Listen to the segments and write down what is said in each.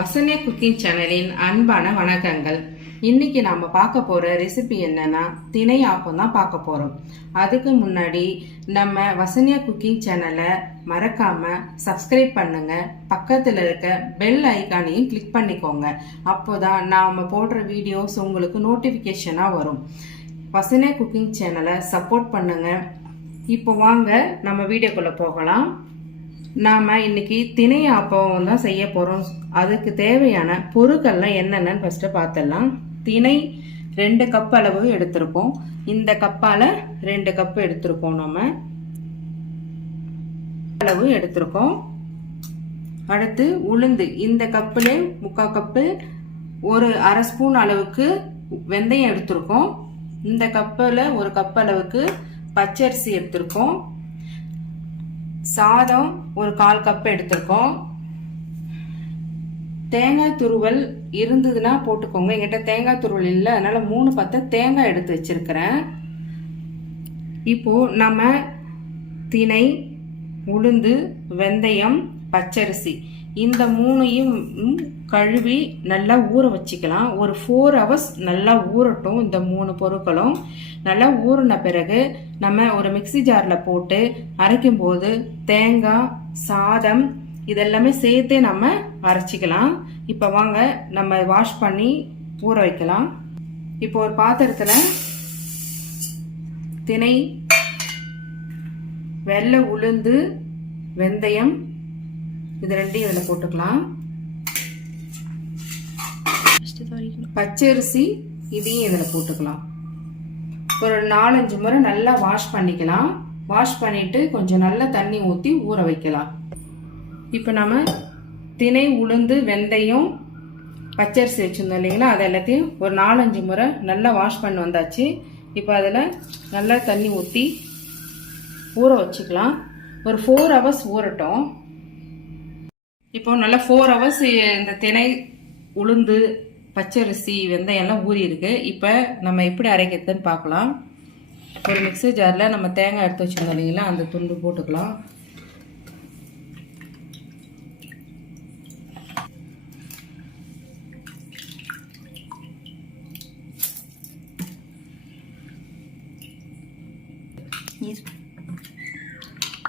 வசன்யா cooking சேனலின் அன்பான வணக்கங்கள். இன்னைக்கு நாம பார்க்க போற ரெசிபி என்னன்னா திணை ஆப்பம் தான் பார்க்க போறோம். அதுக்கு முன்னாடி நம்ம வசன்யா குக்கிங் சேனலை மறக்காம சப்ஸ்கிரைப் பண்ணுங்க, பக்கத்துல இருக்க பெல் ஐக்கானையும் கிளிக் பண்ணிக்கோங்க. அப்போதான் நாம போடுற வீடியோஸ் உங்களுக்கு நோட்டிபிகேஷனா வரும். வசன்யா குக்கிங் சேனலை சப்போர்ட் பண்ணுங்க. இப்போ வாங்க நம்ம வீடியோக்குள்ள போகலாம். நாம இன்னைக்கு திணை ஆப்பம் தான் செய்ய போறோம். அதுக்கு தேவையான பொருட்கள்லாம் என்னென்னு ஃபர்ஸ்ட் பார்த்துடலாம். திணை 2 கப் அளவு எடுத்திருக்கோம். இந்த கப்பால 2 கப் எடுத்திருக்கோம். நம்ம அளவு எடுத்திருக்கோம். அடுத்து உளுந்து இந்த கப்புல 3/4 கப்பு, ஒரு அரை ஸ்பூன் அளவுக்கு வெந்தயம் எடுத்திருக்கோம். இந்த கப்பில் 1 கப் அளவுக்கு பச்சரிசி எடுத்திருக்கோம். சாதம் ஒரு 1/4 கப் எடுத்திருக்கோம். தேங்காய் துருவல் இருந்ததுன்னா போட்டுக்கோங்க. என்கிட்ட தேங்காய் துருவல் இல்லை, அதனால 3 பத்தை தேங்காய் எடுத்து வச்சிருக்கிறேன். இப்போ நம்ம திணை, உளுந்து, வெந்தயம், பச்சரிசி இந்த 3ஐயும் கழுவி நல்லா ஊற வச்சுக்கலாம். ஒரு 4 hours நல்லா ஊறட்டும். இந்த 3 பொருட்களும் நல்லா ஊறின பிறகு நம்ம ஒரு மிக்சி ஜாரில் போட்டு அரைக்கும் போது தேங்காய், சாதம் இதெல்லாமே சேர்த்தே நம்ம அரைச்சிக்கலாம். இப்போ வாங்க நம்ம வாஷ் பண்ணி ஊற வைக்கலாம். இப்போ ஒரு பாத்திரத்தில் திணை, வெள்ளை உளுந்து, வெந்தயம் இது 2ஐயும் இதில் போட்டுக்கலாம். பச்சரிசி இதையும் இதில் போட்டுக்கலாம். ஒரு 4-5 முறை நல்லா வாஷ் பண்ணிக்கலாம். வாஷ் பண்ணிட்டு கொஞ்சம் நல்லா தண்ணி ஊற்றி ஊற வைக்கலாம். இப்போ நம்ம திணை, உளுந்து, வெந்தயம், பச்சரிசி வச்சுருந்தோம் இல்லைங்களா, அது எல்லாத்தையும் ஒரு 4-5 முறை நல்லா வாஷ் பண்ணி வந்தாச்சு. இப்போ அதில் நல்லா தண்ணி ஊற்றி ஊற வச்சுக்கலாம். ஒரு 4 hours ஊறட்டும். இப்போ நல்லா 4 hours இந்த திணை, உளுந்து, பச்சரிசி, வெந்தயம் எல்லாம் ஊறி இருக்கு. இப்போ நம்ம எப்படி அரைக்கிறதுன்னு பார்க்கலாம். ஒரு மிக்ஸி ஜாரில் நம்ம தேங்காய் எடுத்து வச்சுருந்தோம் இல்லைங்களா, அந்த துண்டு போட்டுக்கலாம்.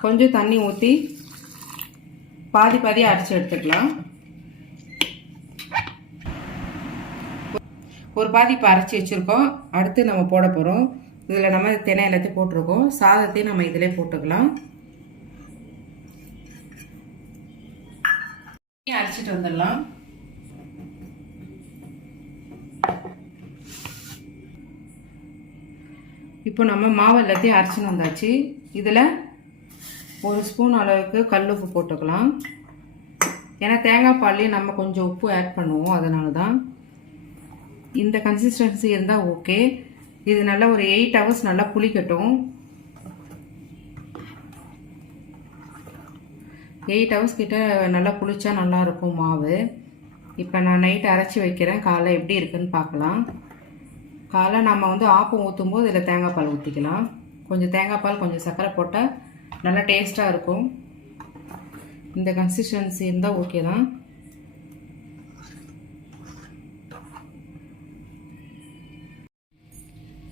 கொஞ்சம் தண்ணி ஊற்றி பாதி பாதியாக அரைச்சி எடுத்துக்கலாம். ஒரு பாதி இப்போ அரைச்சி வச்சுருக்கோம். அடுத்து நம்ம போட போகிறோம். இதில் நம்ம திணை எல்லாத்தையும் போட்டிருக்கோம். சாதத்தையும் நம்ம இதிலே போட்டுக்கலாம். அரைச்சிட்டு வந்துடலாம். இப்போ நம்ம மாவு எல்லாத்தையும் அரைச்சின்னு வந்தாச்சு. இதில் 1 ஸ்பூன் அளவுக்கு கல்லுப்பு போட்டுக்கலாம். ஏன்னா தேங்காய் பால்லையும் நம்ம கொஞ்சம் உப்பு ஆட் பண்ணுவோம், அதனால தான். இந்த கன்சிஸ்டன்சி இருந்தால் ஓகே. இது நல்லா ஒரு 8 hours நல்லா புளிக்கட்டும். 8 hours கிட்ட நல்லா புளிச்சா நல்லா இருக்கும் மாவு. இப்போ நான் நைட்டு அரைச்சி வைக்கிறேன். காலை எப்படி இருக்குன்னு பார்க்கலாம். காலை நம்ம ஆப்பம் ஊற்றும் போது இதில் தேங்காய் பால் ஊற்றிக்கலாம். கொஞ்சம் தேங்காய் பால், கொஞ்சம் சர்க்கரை போட்டால் நல்லா டேஸ்ட்டாக இருக்கும். இந்த கன்சிஸ்டன்சி இருந்தால் ஓகே தான்.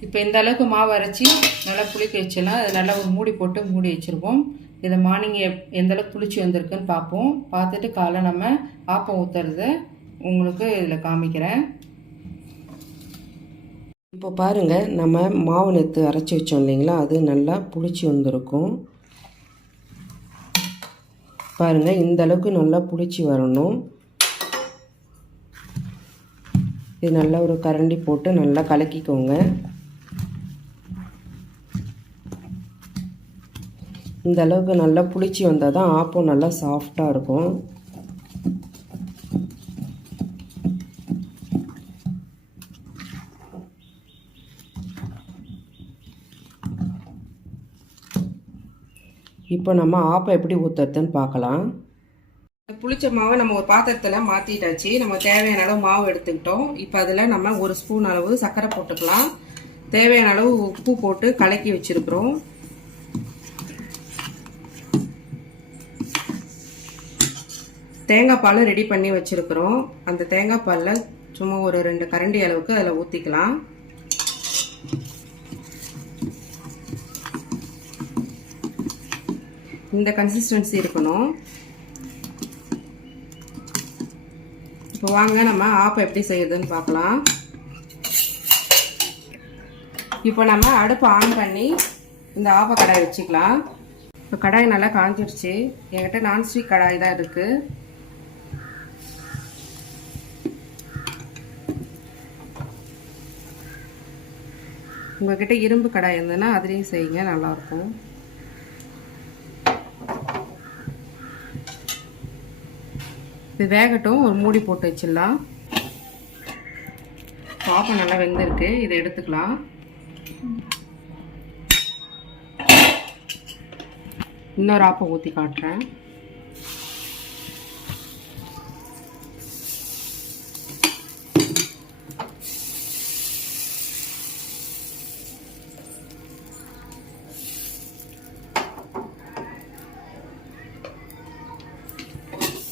இப்போ இந்த அளவுக்கு மாவு அரைச்சி நல்லா புளிக்க வச்சிடலாம். அது நல்லா ஒரு மூடி போட்டு மூடி வச்சுருப்போம். இதை மார்னிங் எந்த அளவுக்கு புளிச்சு வந்திருக்குன்னு பார்ப்போம். பார்த்துட்டு காலை நம்ம ஆப்பம் ஊற்றுறத உங்களுக்கு இதில் காமிக்கிறேன். இப்போ பாருங்கள், நம்ம மாவு நேற்று அரைச்சி வச்சோம் இல்லைங்களா, அது நல்லா புளிச்சு வந்திருக்கும். பாருங்கள், இந்த அளவுக்கு நல்லா புளிச்சு வரணும். இது நல்லா ஒரு கரண்டி போட்டு நல்லா கலக்கிக்கோங்க. இந்த அளவுக்கு நல்லா புளிச்சு வந்தால் தான் ஆப்பம் நல்லா சாஃப்டாக இருக்கும். இப்போ நம்ம ஆப்பம் எப்படி ஊற்றுறதுன்னு பார்க்கலாம். புளிச்ச மாவை நம்ம ஒரு பாத்திரத்தில் மாற்றிட்டாச்சு. நம்ம தேவையான அளவு மாவு எடுத்துக்கிட்டோம். இப்போ அதில் நம்ம 1 ஸ்பூன் அளவு சர்க்கரை போட்டுக்கலாம். தேவையான அளவு உப்பு போட்டு கலக்கி வச்சுருக்குறோம். தேங்காய் பால் ரெடி பண்ணி வச்சிருக்கிறோம். அந்த தேங்காய் பாலில் சும்மா ஒரு 2 கரண்டி அளவுக்கு அதில் ஊற்றிக்கலாம். இந்த கன்சிஸ்டன்சி இருக்கணும். இப்போ வாங்க நம்ம ஆப்பம் எப்படி செய்யுதுன்னு பார்க்கலாம். இப்போ நம்ம அடுப்பு ஆன் பண்ணி இந்த ஆப்ப கடாய் வச்சுக்கலாம். இப்போ கடாய் நல்லா காஞ்சிடுச்சு. என்கிட்ட நான்ஸ்டிக் கடாய் தான் இருக்கு. உங்ககிட்ட இரும்பு கடாய் இருந்ததுன்னா அதுலேயும் செய்யுங்க, நல்லாயிருக்கும். இது வேகட்டும், ஒரு மூடி போட்டு வச்சிடலாம். ஆப்பம் நல்லா வெந்திருக்கு, இதை எடுத்துக்கலாம். இன்னொரு ஆப்பம் ஊற்றி காட்டுறேன்.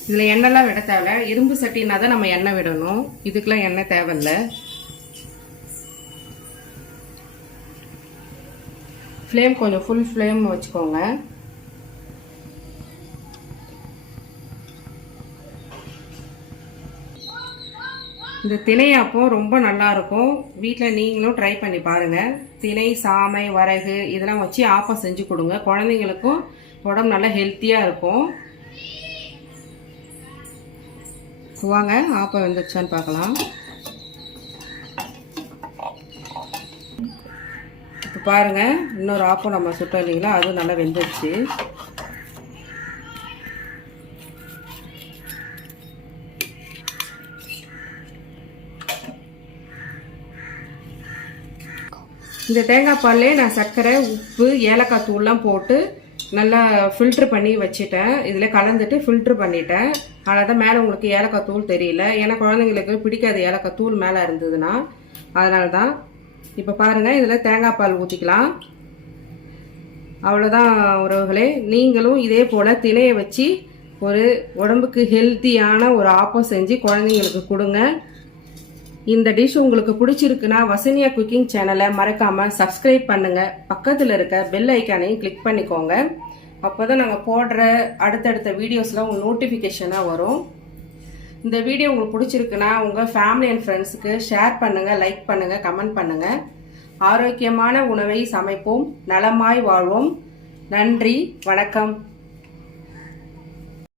இதில் எண்ணெய்லாம் விட தேவை. இரும்பு சட்டினா தான் நம்ம எண்ணெய் விடணும். இதுக்கெல்லாம் எண்ணெய் தேவையில்லை. ஃப்ளேம் கொஞ்சம் ஃபுல் ஃப்ளேம் வச்சுக்கோங்க. இந்த திணை ஆப்பம் ரொம்ப நல்லா இருக்கும். வீட்டில் நீங்களும் ட்ரை பண்ணி பாருங்க. திணை, சாமை, வரகு இதெல்லாம் வச்சு ஆப்பம் செஞ்சு கொடுங்க. குழந்தைங்களுக்கும் உடம்பு நல்லா ஹெல்த்தியாக இருக்கும். வாங்க ஆப்பம் வெந்துருச்சான்னு பார்க்கலாம். இப்போ பாருங்க, இன்னொரு ஆப்பம் நம்ம சுட்டோம் இல்லைங்களா, அதுவும் நல்லா வெந்துருச்சு. இந்த தேங்காய் பால்லே நான் சர்க்கரை, உப்பு, ஏலக்காய் தூள்லாம் போட்டு நல்லா ஃபில்ட்ரு பண்ணி வச்சுட்டேன். இதில் கலந்துட்டு ஃபில்ட்ரு பண்ணிட்டேன். அதனால் தான் மேலே உங்களுக்கு ஏலக்காய் தூள் தெரியல. ஏன்னா குழந்தைங்களுக்கு பிடிக்காது ஏலக்காய் தூள் மேலே இருந்ததுன்னா, அதனால தான். இப்போ பாருங்கள், இதில் தேங்காய் பால் ஊற்றிக்கலாம். அவ்வளோதான் உறவுகளே. நீங்களும் இதே போல் திணையை வச்சு ஒரு உடம்புக்கு ஹெல்த்தியான ஒரு ஆப்பம் செஞ்சு குழந்தைங்களுக்கு கொடுங்க. இந்த டிஷ் உங்களுக்கு பிடிச்சிருக்குன்னா வசன்யா குக்கிங் சேனலை மறக்காமல் சப்ஸ்கிரைப் பண்ணுங்கள். பக்கத்தில் இருக்க பெல் ஐக்கானையும் கிளிக் பண்ணிக்கோங்க. அப்போ தான் நாங்கள் போடுற அடுத்தடுத்த வீடியோஸில் உங்களுக்கு நோட்டிஃபிகேஷனாக வரும். இந்த வீடியோ உங்களுக்கு பிடிச்சிருக்குன்னா உங்கள் ஃபேமிலி அண்ட் ஃப்ரெண்ட்ஸுக்கு ஷேர் பண்ணுங்கள், லைக் பண்ணுங்கள், கமெண்ட் பண்ணுங்கள். ஆரோக்கியமான உணவை சமைப்போம், நலமாய் வாழ்வோம். நன்றி, வணக்கம்.